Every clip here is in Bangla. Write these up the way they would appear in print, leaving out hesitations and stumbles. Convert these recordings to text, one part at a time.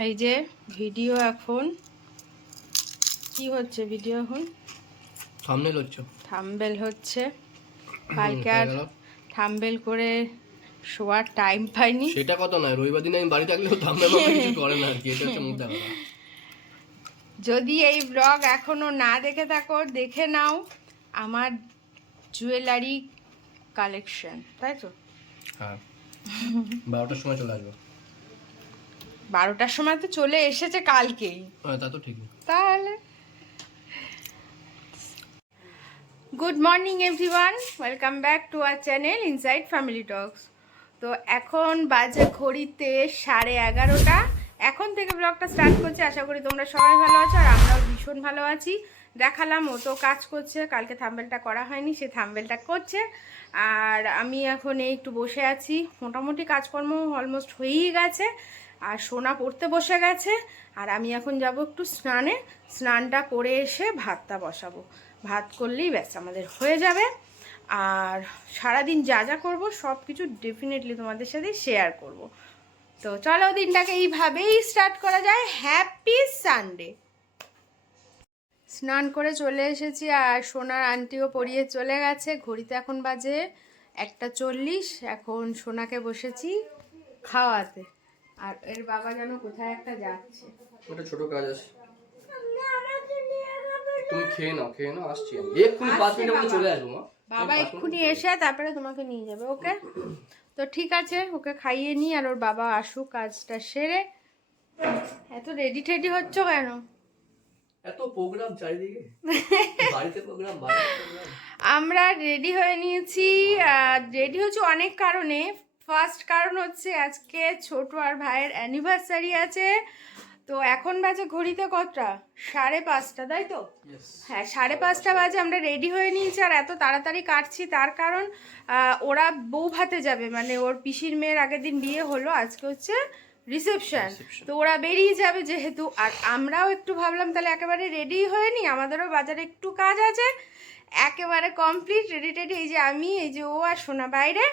এই যে ভিডিও এখন কি হচ্ছে, ভিডিও এখন থাম্বনেল হচ্ছে, থাম্বনেল হচ্ছে। কালকে আর থাম্বনেল করে শোয়ার টাইম পাইনি। সেটা কথা নয়, রবিবার দিন আমি বাড়ি থাকলেও থাম্বনেল কিছু করে না আর কি, এটা হচ্ছে মুদ্রা কথা। যদি এই ব্লগ এখনো না দেখে থাকো দেখে নাও, আমার জুয়েলারি কালেকশন, তাই তো? হ্যাঁ, 12টার সময় চলে আসবো। 12টার সময় তো চলে এসেছে কালকেই। হ্যাঁ, তা তো ঠিকই। তাহলে good morning everyone, welcome back to our channel inside family talks. তো এখন বাজে ঘড়িতে 11:30। এখন থেকে ব্লগটা স্টার্ট করছি। আশা করি তোমরা সবাই ভালো আছো আর আমরাও ভীষণ ভালো আছি। দেখালাম ও তো কাজ করছে, কালকে থাম্বনেলটা করা হয়নি, সে থাম্বনেলটা করছে। আর আমি এখন এই একটু বসে আছি, মোটামুটি কাজকর্ম অলমোস্ট হয়েই গেছে। আর সোনা পড়তে বসে গেছে। আর আমি এখন যাব একটু স্নানে, স্নানটা করে এসে ভাতটা বসাবো। ভাত করলেই ব্যাস আমাদের হয়ে যাবে। আর সারাদিন যা যা করবো সব কিছু ডেফিনেটলি তোমাদের সাথে শেয়ার করব। তো চলো দিনটাকে এইভাবেই স্টার্ট করা যায়। Happy Sunday. স্নান করে চলে এসেছি আর সোনার আন্টিও পরিয়ে চলে গেছে। ঘড়িতে এখন বাজে 1:40। এখন সোনাকে বসেছি খাওয়াতে। আর এর বাবা যেন কোথায় একটা যাচ্ছে। ওটা ছোট কাজ আছে, তুমি খেয়ে নাও, আসছি আমি এক্ষুনি। 5 মিনিটের মধ্যে চলে আসবো মা। বাবা এক্ষুনি এসে তারপরে তোমাকে নিয়ে যাবে, ওকে? তো ঠিক আছে, ওকে খাইয়ে নিই আর ওর বাবা আসুক কাজটা সেরে। এত রেডি টেডি হচ্ছ কেন? এত প্রোগ্রাম চারিদিকে, বাড়িতে প্রোগ্রাম, বাইরে প্রোগ্রাম। আমরা রেডি হয়ে নিয়েছি। রেডি হচ্ছে অনেক কারণে। ফার্স্ট কারণ হচ্ছে আজকে ছোট আর ভাইয়ের অ্যানিভার্সারি আছে। তো এখন বাজে ঘড়িতে কতটা? 5:30, তাই তো? হ্যাঁ, 5:30 বাজে। আমরা রেডি হয়ে নিয়েছি আর এত তাড়াতাড়ি কাটছি তার কারণ ওরা বউ ভাতে যাবে, মানে ওর পিসির মেয়ের আগের দিন বিয়ে হলো, আজকে হচ্ছে রিসেপশন। তো ওরা বেরিয়ে যাবে যেহেতু, আর আমরাও একটু ভাবলাম তাহলে একেবারে রেডি হয়ে নি, আমাদেরও বাজারে একটু কাজ আছে। একেবারে কমপ্লিট রেডি টেডি। এই যে আমি, এই যে ও আর সোনা বাইরে।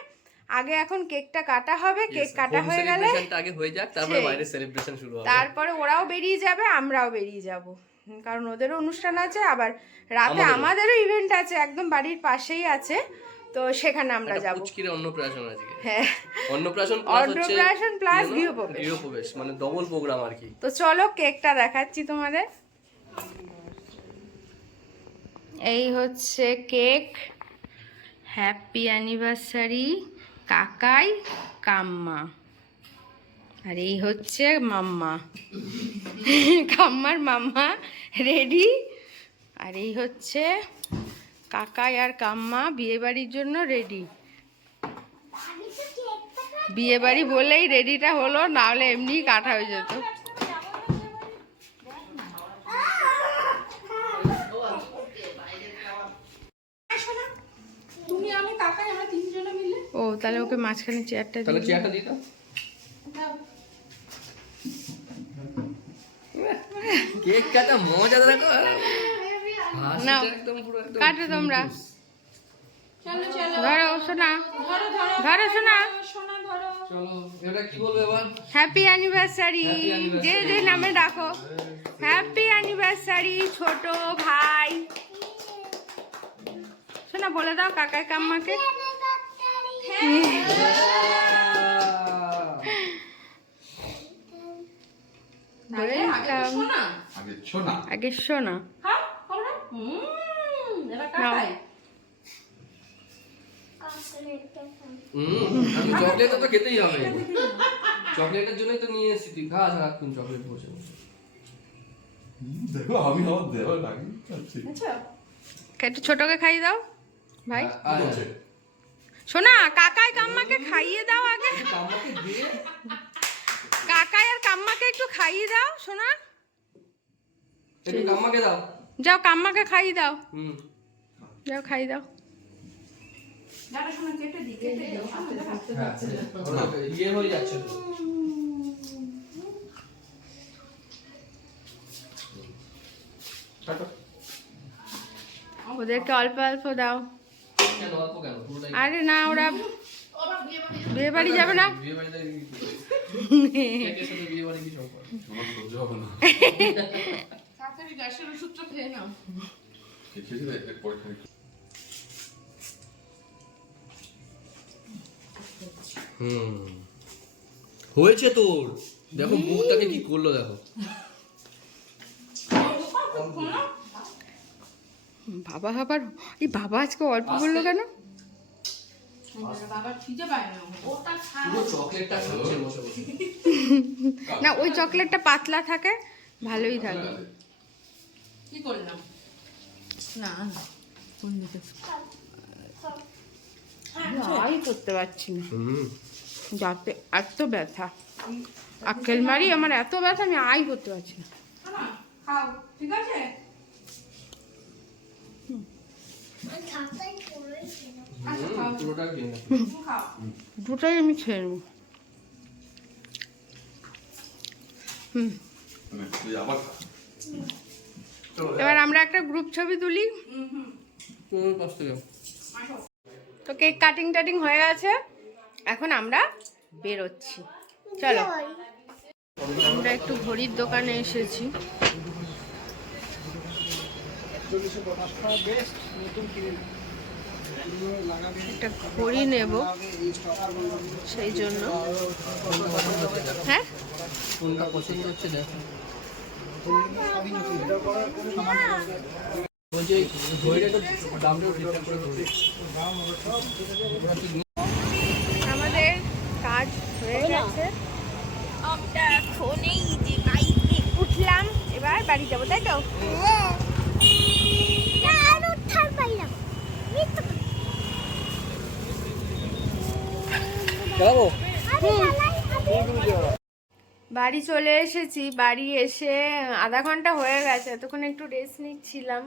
আগে এখন কেকটা কাটা হবে, কেক কাটা হয়ে গেলে আগে হয়ে যাক, তারপরে বাইরে সেলিব্রেশন শুরু হবে। তারপরে ওরাও বেরিয়ে যাবে, আমরাও বেরিয়ে যাব, কারণ ওদেরও অনুষ্ঠান আছে। আবার রাতে আমাদেরও ইভেন্ট আছে, একদম বাড়ির পাশেই আছে। তো সেখানে আমরা যাব। পুচকিরে অন্নপ্রাশন আজকে। হ্যাঁ, অন্নপ্রাশন প্লাস গৃহপ্রবেশ, গৃহপ্রবেশ, মানে ডবল প্রোগ্রাম আর কি। তো চলো কেকটা দেখাচ্ছি তোমাদের। এই হচ্ছে কেক। হ্যাপি অ্যানিভার্সারি কাকাই কাম্মা। আর এই হচ্ছে মাম্মা, কাম্মার মাম্মা রেডি। আর এই হচ্ছে কাকাই আর কাম্মা বিয়েবাড়ির জন্য রেডি। বিয়েবাড়ি বলেই রেডিটা হলো, নাহলে এমনি কাটা হয়ে যেত। ও তাহলে ওকে মাঝখানে চেয়ারটা দিয়ে দাও। কেক কাটা মজা দেখো, নাও কাটো তোমরা। ধরো সোনা, ধরো সোনা। চলো, এটা কি বলবো এবার? হ্যাপি অ্যানিভার্সারি, যে যে নামে ডাকো। হ্যাপি অ্যানিভার্সারি ছোট ভাই। সোনা বলে দাও কাকাই কাম্মাকে। আগে শোনা। চকলেট তো খেতেই হবে, চকলেটের জন্যই তো নিয়ে এসেছি। তুই খা, সারাক্ষণ চকলেট বসে বসে। দেখো আমি আমার দেওয়া লাগি। আচ্ছা, একটু ছোটকে খাইয়ে দাও ভাই। আচ্ছা শোনা, কাকাই কাম্মাকে খাইয়ে দাও আগে। কাম্মাকে দিয়ে, কাকাই আর কাম্মাকে একটু খাইয়ে দাও শোনা। একটু কাম্মাকে দাও। যাও কাম্মাকে খাইয়ে দাও, হুম, যাও খাইয়ে দাও। ইয়ে হয়ে যাচ্ছে তো। ওদেরকে অল্প অল্প দাও। কেন অল্প কেন? পুরোটাই। আরে না, ওরা বিয়ে বাড়ি যাবে না। বিয়ে বাড়িতে কেকের সাথে বিয়ে বাড়ি কি সম্পর্ক? আমার তো সহ্য হবে না। তাড়াতাড়ি গ্যাসের ওষুধটা খেয়ে নাও। খেয়েছি রে, এরপরে খাই। হয়েছে তোর, দেখো মুখটাকে কি করলো দেখো। বাবা আবার এই বাবা আজকে অল্প বললো কেন? বাবার খিদে পায় না ওটা পুরো চকলেটটা খাচ্ছে বসে বসে। না ওই চকলেটটা পাতলা থাকে, ভালোই থাকে। কি করলাম না না কোন দিকে আই করতে পারছি না, হুম যাতে এত ব্যথা, আক্কেল মারি আমার এত ব্যথা, আমি আই করতে পারছি না। খাও ঠিক আছে পুরোটা খেয়ে নাও। খাও দুটাই আমি খেয়ে নেবো। তুই আবার খা। এবার আমরা একটা গ্রুপ ছবি তুলি। তোর কাছ থেকে তো কেক কাটিং টাটিং হয়ে গেছে, এখন আমরা বেরোচ্ছি। চলো, আমরা একটু ঘড়ির দোকানে এসেছি। একটা ঘড়ি নেব, সেই জন্য। হ্যাঁ, কোনটা পছন্দ হচ্ছে দেখো। বলছি এই ঘড়িটা একটু দামটা ঠিকঠাক করে ধরবে। আমাদের কাজ হয়ে গেছে, আমরা এখন এই যে বাইকে উঠলাম, এবার বাড়ি যাবো, তাই তো? যাবো বাড়ি চলে এসেছি, বাড়ি এসে আধা ঘন্টা হয়ে গেছে, এতক্ষণ একটু রেস্ট নিচ্ছিলাম।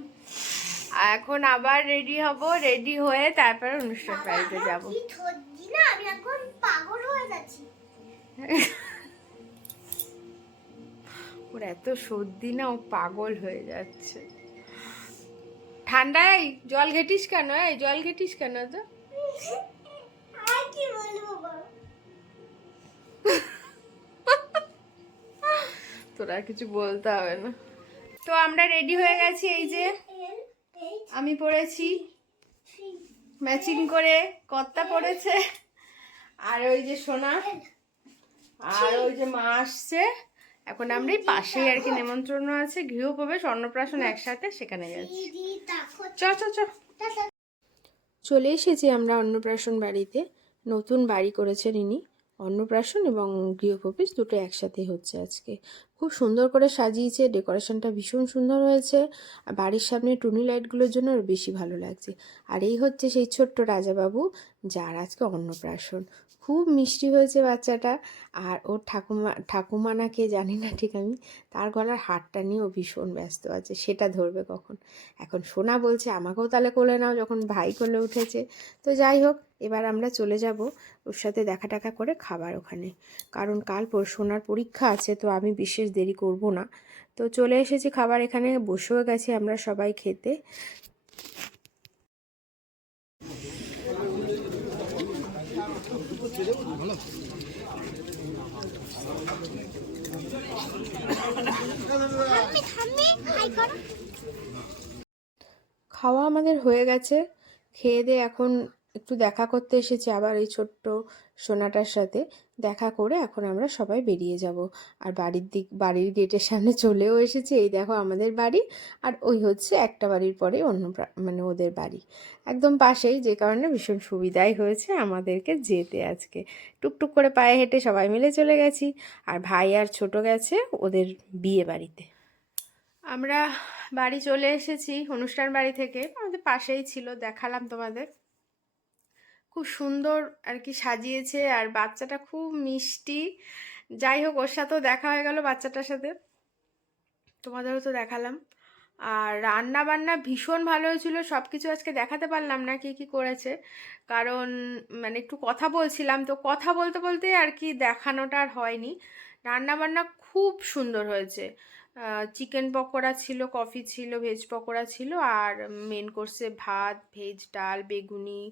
এখন আবার রেডি হব, রেডি হয়ে তারপর অনুষ্ঠান বাড়িতে যাব। আমি এখন পাগল হয়ে যাচ্ছি। ওর এত সর্দি না, ও পাগল হয়ে যাচ্ছে। ঠান্ডায় জল ঘেটিস কেন? এই জল ঘেটিস কেন তো? আর কি বলবো বল? তোরা কিছু বলতে হবে না। তো আমরা রেডি হয়ে গেছি, এই যে আমি পরেছি ম্যাচিং করে, কর্তা পড়েছে, আর ওই যে সোনা, আর ওই যে মা আসছে। এখন আমরা এই পাশেই আর কি নেমন্ত্রণ আছে, গৃহপ্রবেশ অন্নপ্রাশন একসাথে, সেখানে যাচ্ছি। দিদি দেখো চ চ চ। চলে এসেছি আমরা অন্নপ্রাশন বাড়িতে। নতুন বাড়ি করেছেন ইনি, অন্নপ্রাশন এবং গৃহপ্রবেশ দুটো একসাথে হচ্ছে আজকে। খুব সুন্দর করে সাজিয়েছে, ডেকোরেশনটা ভীষণ সুন্দর হয়েছে, আর বাড়ির সামনে টুনি লাইটগুলোর জন্য আরও বেশি ভালো লাগছে। আর এই হচ্ছে সেই ছোট্ট রাজাবাবু, যার আজকে অন্নপ্রাশন। খুব মিষ্টি হয়েছে বাচ্চাটা, আর ওর ঠাকুমা না কে জানি না ঠিক আমি, তার গলার হারটা নিয়েও ভীষণ ব্যস্ত আছে, সেটা ধরবে কখন। এখন সোনা বলছে আমাকেও তাহলে কোলে নাও, যখন ভাই কোলে উঠেছে। তো যাই হোক, এবার আমরা চলে যাব ওর সাথে দেখা টাকা করে খাবার ওখানে, কারণ কাল সোনার পরীক্ষা আছে, তো আমি বিশেষ দেরি করব না। তো চলে এসেছি খাবার, এখানে বসেও গেছি আমরা সবাই খেতে। খাওয়া আমাদের হয়ে গেছে, খেয়ে দিয়ে এখন একটু দেখা করতে এসেছি আবার এই ছোট্ট সোনাটার সাথে। দেখা করে এখন আমরা সবাই বেরিয়ে যাব। আর বাড়ির গেটের সামনে চলেও এসেছি, এই দেখো আমাদের বাড়ি, আর ওই হচ্ছে একটা বাড়ির পরে মানে ওদের বাড়ি একদম পাশেই, যে কারণে ভীষণ সুবিধাই হয়েছে আমাদেরকে যেতে। আজকে টুকটুক করে পায়ে হেঁটে সবাই মিলে চলে গেছি, আর ভাই আর ছোট গেছে ওদের বিয়ে বাড়িতে। আমরা বাড়ি চলে এসেছি অনুষ্ঠান বাড়ি থেকে, আমাদের পাশেই ছিল, দেখালাম তোমাদের। খুব সুন্দর আর কি সাজিয়েছে, আর বাচ্চাটা খুব মিষ্টি। যাই হোক, ওর সাথেও দেখা হয়ে গেল, বাচ্চাটার সাথে, তোমাদেরও তো দেখালাম। আর রান্না বান্না ভীষণ ভালো হয়েছিল। সব কিছু আজকে দেখাতে পারলাম না কী কী করেছে, কারণ মানে একটু কথা বলছিলাম, তো কথা বলতে বলতে আর কি দেখানোটা আর হয়নি। রান্না বান্না খুব সুন্দর হয়েছে। চিকেন পকোড়া ছিল, কফি ছিল, ভেজ পকোড়া ছিল, আর মেন কোর্সে ভাত, ভেজ ডাল, বেগুনি,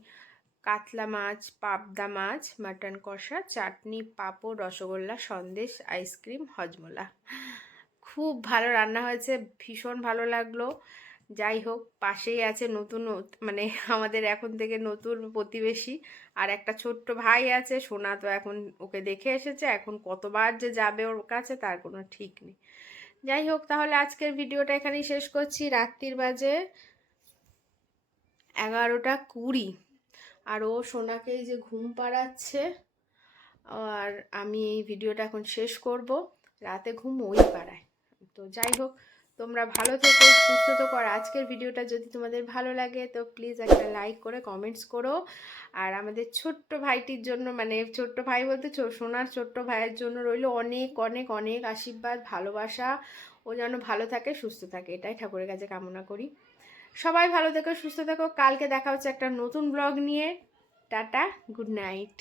কাতলা মাছ, পাবদা মাছ, মাটন কষা, চাটনি, পাঁপড়, রসগোল্লা, সন্দেশ, আইসক্রিম, হজমোলা। খুব ভালো রান্না হয়েছে, ভীষণ ভালো লাগলো। যাই হোক, পাশেই আছে নতুন মানে আমাদের এখন থেকে নতুন প্রতিবেশী, আর একটা ছোট্ট ভাই আছে। সোনা তো এখন ওকে দেখে এসেছে, এখন কতবার যে যাবে ওর কাছে তার কোনো ঠিক নেই। যাই হোক, তাহলে আজকের ভিডিওটা এখানেই শেষ করছি। রাত্রির বাজে 11:20, আর ও সোনাকে এই যে ঘুম পাড়াচ্ছে, আর আমি এই ভিডিওটা এখন শেষ করব। রাতে ঘুম ওই পাড়ায়। তো যাই হোক, তোমরা ভালো থেকো, সুস্থ থেকো। আর আজকের ভিডিওটা যদি তোমাদের ভালো লাগে তো প্লিজ একটা লাইক করে কমেন্টস করো। আর আমাদের ছোট্ট ভাইটির জন্য, মানে ছোট্ট ভাই বলতে সোনার ছোট্ট ভাইয়ের জন্য রইল অনেক অনেক অনেক আশীর্বাদ, ভালোবাসা। ও যেন ভালো থাকে, সুস্থ থাকে, এটাই ঠাকুরের কাছে কামনা করি। সবাই ভালো থেকো, সুস্থ থেকো। কালকে দেখা হচ্ছে একটা নতুন ব্লগ নিয়ে। Tata, good night.